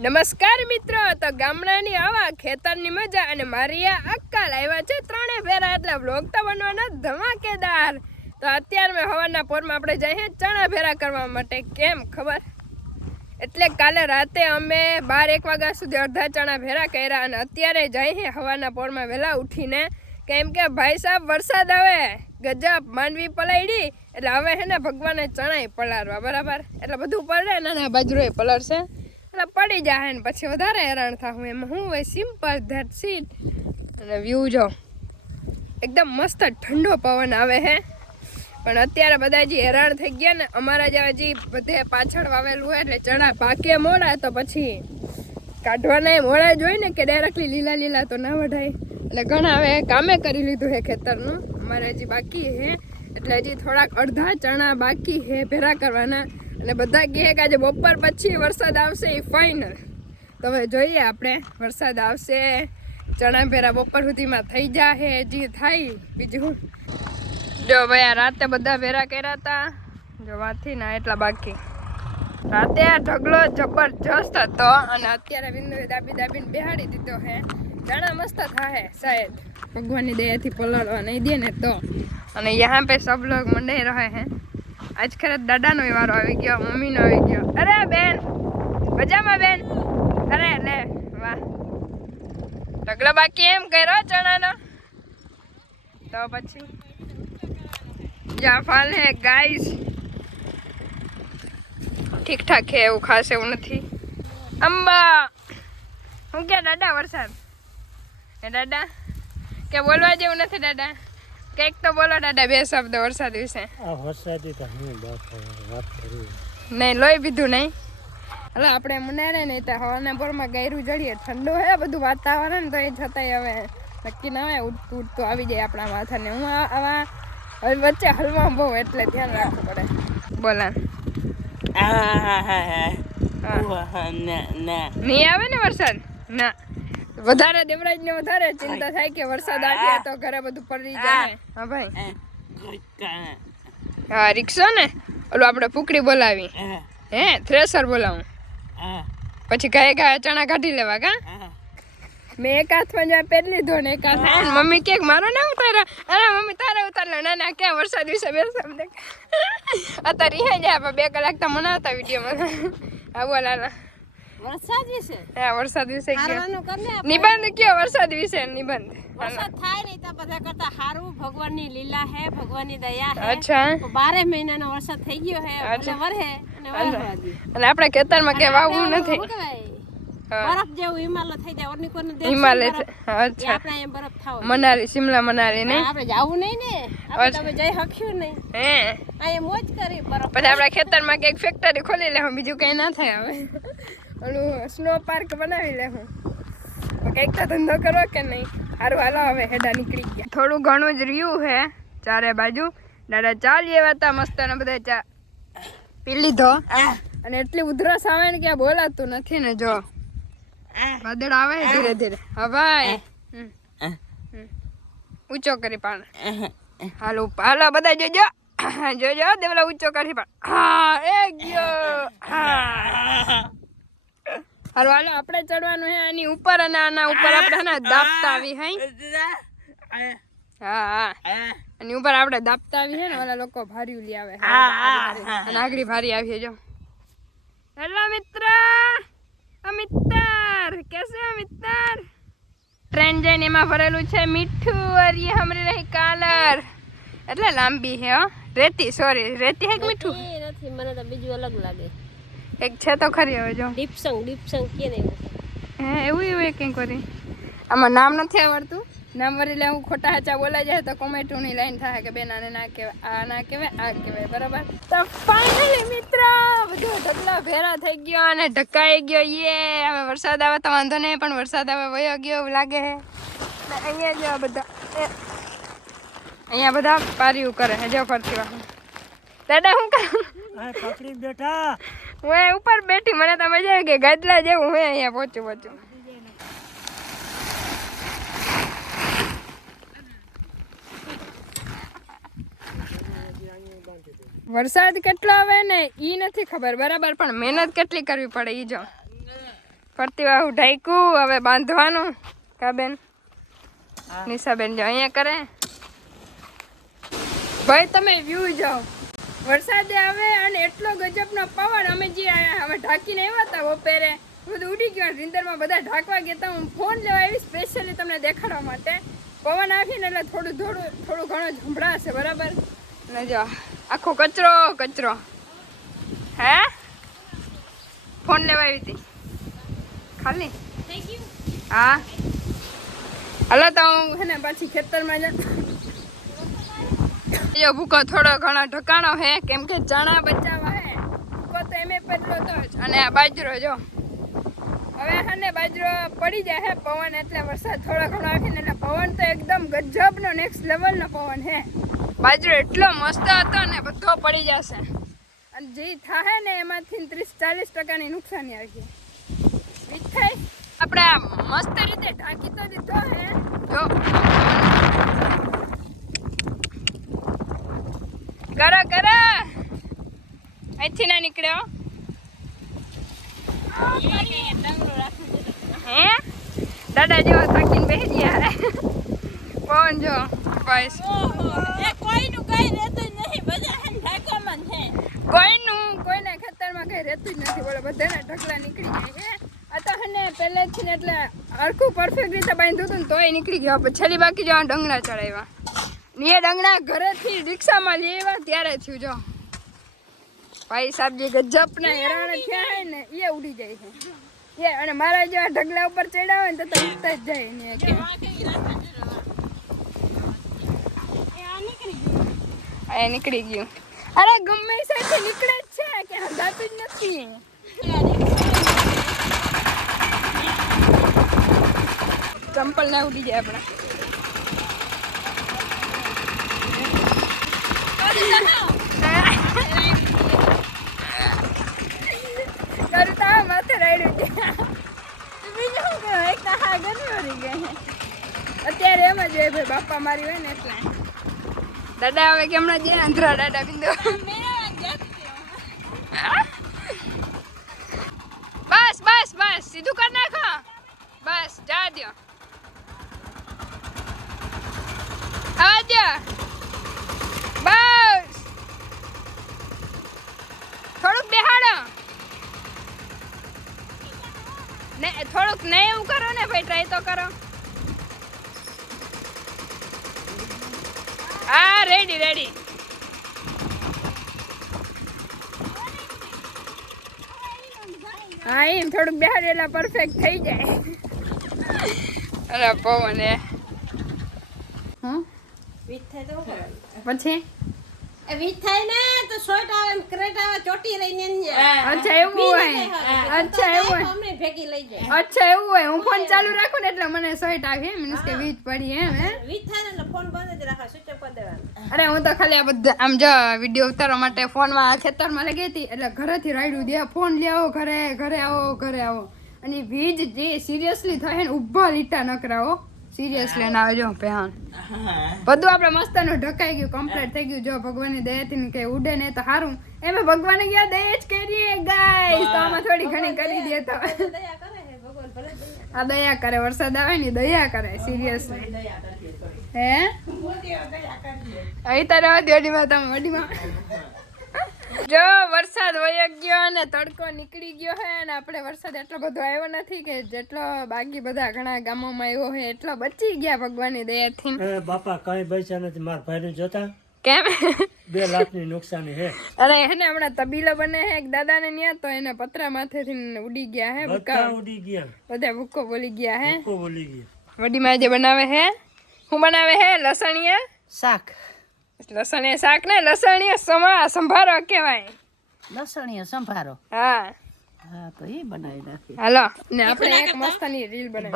નમસ્કાર મિત્રો, તો ગામડાની આવા ખેતરની મજા અને મારી આ અક્કા લાવ્યા છે ત્રણે ફેરા એટલે વ્લોગ તો બનવાના ધમાકેદાર। તો અત્યારે મેં હવારના પોરમાં આપણે જઈએ ચણા ફેરા કરવા માટે। કેમ ખબર? એટલે કાલે રાતે અમે 12-1 વાગ્યા સુધી અડધા ચણા ફેરા કર્યા અને અત્યારે જઈએ હવારના પોરમાં વહેલા ઉઠીને, કેમ કે ભાઈ સાહેબ વરસાદ આવે ગજબ, માંડવી પલાળી એટલે હવે હે ને ભગવાને ચણાય પલાળવા બરાબર, એટલે બધું પલળે નાના બાજરોય પલળશે એટલે પડી જાય ને પછી વધારે હેરાન થાઉં। એમાં હું હોય સિમ્પલ ધેટ સીટ। અને વ્યૂ જો એકદમ મસ્ત ઠંડો પવન આવે હે, પણ અત્યારે બધા જે હેરાન થઈ ગયા ને અમારા જેવા જે બધે પાછળ વાવેલું હોય એટલે ચણા પાકે મોડા તો પછી કાઢવાના મોડા જ હોય ને કે ડાયરેક્ટલી લીલા લીલા તો ના વઢાય, એટલે ઘણા હવે કામે કરી લીધું હે ખેતરનું, અમારે હજી બાકી હે એટલે હજી થોડાક અડધા ચણા બાકી હે ભેરા કરવાના। અને બધા કહે કે આજે બપોર પછી વરસાદ આવશે એ ફાઇનલ। તો હવે જોઈએ આપણે વરસાદ આવશે, ચણા ભેરા બપોર સુધીમાં થઈ જાય જે થાય બીજું। જો ભાઈ આ રાતે બધા ભેરા કર્યા હતા, જો વાથી ના એટલા બાકી। રાતે આ ઢગલો જબરજસ્ત હતો અને અત્યારે બિંદુએ દાબી દાબીને બેહાડી દીધો હે। ચણા મસ્ત થાય શાયદ ભગવાનની દયાથી પલળવા નહીં દે ને તો। અને यहाँ पे सब लोग मंडे रहे हैं। आज खरे दादा નો વારો આવી ગયો, મમ્મી નો આવી ગયો। અરે બેન મજામાં બેન? અરે લે વાહ, ઢગલો બાકી એમ કર્યો ચણાનો તો પછી જાફાલ હે ગાઈસ, ઠીક ઠાક હે, એવું ખાસ એવું નથી। અંબા હું કે દાદા વરસાદ હે દાદા કે બોલવા જેવું નથી દાદા, કઈક તો બોલો દાદા બે શબ્દ વરસાદ વિશે। આ વરસાદી તો હું વાત કરું નહીં લોહી પીધું નહીં, એટલે આપણે મનાડે નહીં તો હવાના પોરમાં ગાયરું જડીએ, ઠંડુ હે બધું વાતાવરણ તો એ છતાંય હવે નક્કી ના હોય ઉઠતું ઉઠતું આવી જાય આપણા માથાને। હું આવા વચ્ચે હલવા બહુ એટલે ધ્યાન રાખવું પડે। બોલા નહીં આવે ને વરસાદ ના, વધારે દેવરાજ ને વધારે ચિંતા થાય કે વરસાદ આવ્યો તો ઘરે બધું પડી જાય। હા ભાઈ હા રિક્ષા ને ઓલું આપણે ફૂકડી બોલાવી હે, થ્રેસર બોલાવું પછી ગાય ગાય ચણા કાઢી લેવા કા। મેં એક હાથમાં જ્યાં પહેરી લીધો ને એક હાથ મમ્મી કે મારો ના ઉતાર્યા, અરે મમ્મી તારે ઉતાર લે, ના ના ક્યાં વરસાદ વિશે બે શબ્દ અત્યારે રહ્યા જાય 2 કલાક તો મનાવતા વિડીયોમાં। હા બોલા વરસાદ વિશે? હા વરસાદ વિશે નિબંધ કયો, વરસાદ વિશે નિબંધ। વરસાદ થાય નહીં તો બધા કરતા સારું, ભગવાનની લીલા હે, ભગવાનની દયા હે। અચ્છા 12 મહિનાનો વરસાદ થઈ ગયો હે, એટલે વરહે અને વરહવા દે। અને આપણે ખેતરમાં કે વાવવું નથી, બરફ જેવું હિમાલય થઈ જાય ઓરની કોને દેખ હિમાલય અચ્છા આપણે અહીં બરફ થાવ મનાલી શિમલા મનાલી નહીં આપણે જાવું નહીં ને, આપણે તમે જઈ હક્યું નહીં હે, અહીં મોજ કરી બરફ। પછી આપણા ખેતરમાં કે એક ફેક્ટરી ખોલી લેવું, બીજું કઈ ના થાય હવે ઓલું સ્નો પાર્ક બનાવી લેવું, કંઈક તો ધંધો કરો કે નહીં। સારું હાલો હવે હેડા નીકળી ગયા, થોડું ઘણું જ રહ્યું હે ચારે બાજુ। દાદા ચા લેવા હતા મસ્ત ને બધા ચા પી લીધો અને એટલી ઉધરસ આવે ને કે બોલાતું નથી ને, જો વાદળ આવે ધીરે ધીરે। હા ભાઈ ઊંચો કરી પાણ, હાલો હાલો બધા જોજો જોજો દેવલા ઊંચો કરી પાણ, હા એ ગયો। હાલો હાલો આપણે ચડવાનું હે આની ઉપર અને આના ઉપર આપણે હે ને દાબતા આવી હે। હા હા આની ઉપર આપણે દાબતા આવી હે ને, ઓલા લોકો ભાર્યું લઈ આવે અને આગળી ભારી આવી જો। હેલો મિત્ર મિત્ર कैसे हो मित्र? ट्रेन जैन एमा भरेલું છે મીઠું और ये हमरे रही कालर, એટલે લાંબી હે હો, રેતી સોરી રેતી હે કે મીઠું નથી, મને તો બીજું અલગ લાગે, એક છે તો ખરી હવે જો ડીપસંગ કે નહીં હે એવું એવું કઈ કરી, આમાં નામ નથી આવડતું, નામ વરી લે હું ખોટા હાચા બોલાઈ જાય તો કોમેન્ટની લાઈન થાય કે બેન આને ના કહેવાય આ ના કહેવાય આ કહેવાય બરાબર। તો ફાઇનલી મિત્ર બધું ઢગલા ભેરા થઈ ગયો અને ઢકાઈ ગયો, યે હવે વરસાદ આવે તો વાંધો નહીં, પણ વરસાદ હવે વયો ગયો એવું લાગે છે। અહીંયા જો બધા અહીંયા બધા પાર્યું કરે છે જો ફરતી વાહ દાદા હું કરું પકડી બેઠા, હું ઉપર બેઠી, મને તો મજા આવી ગઈ ગાદલા જેવું હું અહીંયા પહોંચું। વરસાદ કેટલો આવે ને ઈ નથી ખબર બરાબર, પણ મહેનત કેટલી કરવી પડે ઈ જો। ફરતી વાહુ ઢાંક્યું હવે બાંધવાનું કા બેન નિશાબેન જો અહીંયા કરે ભાઈ તમે વ્યૂ જાઓ વરસાદે આવે અને એટલો ગજબનો પવન અમે જે અમે ઢાંકીને આવ્યા હતા બપોરે બધું ઉડી ગયું રીંદરમાં બધા ઢાંકવા ગયા હતા હું ફોન લેવા આવી સ્પેશિયલી તમને દેખાડવા માટે પવન આવીને એટલે થોડું ઘણો ઝંભળાશે બરાબર અને જો આખો કચરો હે ફોન લેવા આવી હતી ખાલી હા હાલો તો હું હે ને પાછી ખેતરમાં જો ભૂકો થોડો ઘણો ઢકાણો હે કેમ કે ચણા બચાવવા હે ભૂકો તો એમે પડલો તો જ અને આ બાજરો જો હવે હે ને બાજરો પડી જાય હે પવન એટલે વરસાદ થોડો ઘણો આવે ને એટલે પવન તો એકદમ ગજબનો નેક્સ્ટ લેવલનો પવન હે બાજરો એટલો મસ્ત હતો ને બધો પડી જશે અને જે થાય ને એમાંથી 30-40% નુકસાની આવી ગઈ થાય આપણે આ મસ્ત રીતે ઢાંકી તો દીધો હે જો કરો અહીંથી ના નીકળ્યો હે દાદા જેવા થાકીને બેસી ગયા પવન જો બસ કોઈનું કઈ રહેતું નહીં બધા ઢાંકવામાં છે કોઈના ખેતરમાં કઈ રહેતું જ નથી બોલો બધાના ઢગલા નીકળી જાય છે આ તો હને પહેલેથી ને એટલે આખું પરફેક્ટ રીતે બાંધ્યું હતું ને તોય નીકળી ગયા પછી છેલ્લી બાકી જો ડંગણા ચડાવ્યા ને એ ડંગણા ઘરેથી રિક્ષામાં લઈ આવ્યા ત્યારે થયું જો ભાઈ સાહેબ જે ગજબના હેરાન થયા હોય ને એ ઉડી જાય છે અને મારા જેવા ઢગલા ઉપર ચડ્યા હોય ને તો ઉડતા જ જાય ને આ નીકળી ગયું અરે ગમે સાથે નીકળે જ છે કે હંધાતું જ નથી ચંપલ ના ઉડી જાય આપણા માથે રાડ્યું અત્યારે એમ જ હોય ભાઈ બાપા મારી હોય ને એટલે દાદા હવે કે હમણાં જે અંધરા દાદા બિંદુ બસ સીધું કરી નાખો બસ જા દો આવા દો બસ થોડુંક બેહાડો ને થોડુંક ને એવું કરો ને ભાઈ ટ્રાય તો કરો હા રેડી હા એમ થોડુંક બેહાડેલા પરફેક્ટ થઈ જાય અરે પવન એ પછી વીજ થાય ને તો શોર્ટ આવે ક્રેટ આવે ચોટી રહીને અચ્છા એવું હોય અમને ભેગી લઈ જાય અચ્છા એવું હોય હું ફોન ચાલુ રાખું ને એટલે મને શોર્ટ આવે મીન્સ કે વીજ પડી એમ વીજ થાય ને એટલે ફોન બંધ જ રાખો સ્વિચ ઓફ કરી દેવાનો અરે હું તો ખાલી આ બધા આમ જો વિડીયો ઉતારવા માટે ફોનમાં ખેતરમાં લઈ ગઈ હતી એટલે ઘરેથી રાડ્યું દે ફોન લઈ આવો ઘરે આવો અને વીજ જે સિરિયસલી થાય ને ઊભા લીટા નકરાવો સિરિયસલી ના આવજો પહેણ બધું આપણે મસ્તનું ઢકાઈ ગયું કમ્પ્લીટ થઈ ગયું જો ભગવાનની દયાથી કઈ ઉડે ને તો સારું એમ ભગવાને ગયા દયા જ કરીએ ગાઈસ તો આમાં થોડી ઘણી કરી દે તો આ દયા કરે વરસાદ આવે ને દયા કરે સિરિયસલી હે અહીં તારે વડીમાં તમે વડીમાં જો વરસાદ વયો ગયો અને તડકો નીકળી ગયો હે અને આપણે વરસાદ એટલો બધો આવ્યો નથી કે જેટલો બાકી બધા ઘણા ગામોમાં આવ્યો હે એટલો બચી ગયા ભગવાનની દયાથી બાપા કઈ પૈસા નથી માર ભાઈ જોતા કેમ 2 લાખની નુકસાની હે અરે એને હમણાં તબીલો બને હે એક દાદાને ન્યા તો એને પતરા માથેથી ઉડી ગયા હે બધા ઉડી ગયા બધા ભૂકો બોલી ગયા હે વડીમાં જે બનાવે હે હું બનાવે હે લસણિયા શાક લસણીયા શાક ને લસણીયા સંભારો કહેવાય લસણીયો સંભારો હા હા તો એ બનાવી નાખી હાલો ને આપણે એક મસ્તની રીલ બનાવી